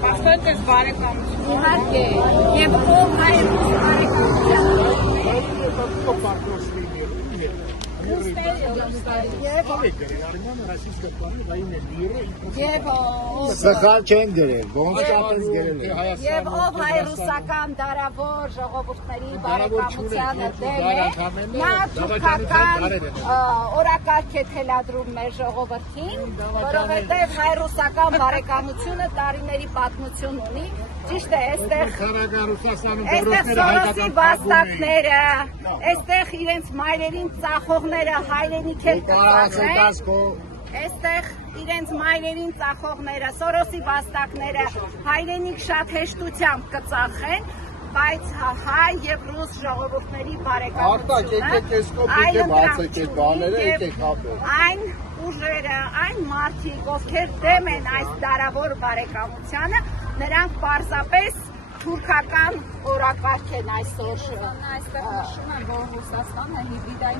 Պաստորկս բարեկամություն։ Իհարկե, եւ ով հայր Սխալ չեն գրել, ոնց կապես գրել է։ Եվ ով հայ-ռուսական դարավոր ժողովուրդների բարեկամությանը դեմ է, նա թուրքական օրակարգ է թելադրում մեր ժողովրդին, որովհետև հայ-ռուսական բարեկամությունը տարիների պատմություն ունի, ճիշտ է, այստեղ Սորոսի վաստակները, այստեղ իրենց մայրերին ծախողները հայրենիք են կծախեն, այստեղ իրենց մայրերին ծախողները, Սորոսի վաստակները հայրենիք շատ հեշտությամբ կծախեն, բայց հայ և ռուս ժողովուրդների բարեկամությունը այն ուժերը, այն մարդիկ, ովքեր դեմ են այս դարավոր բարեկամությանը, նրանք պարզապես թուրքական օրակարգ են այսօր։ Այստեղ նշում են, որ Ռուսաստանը հիբրիդային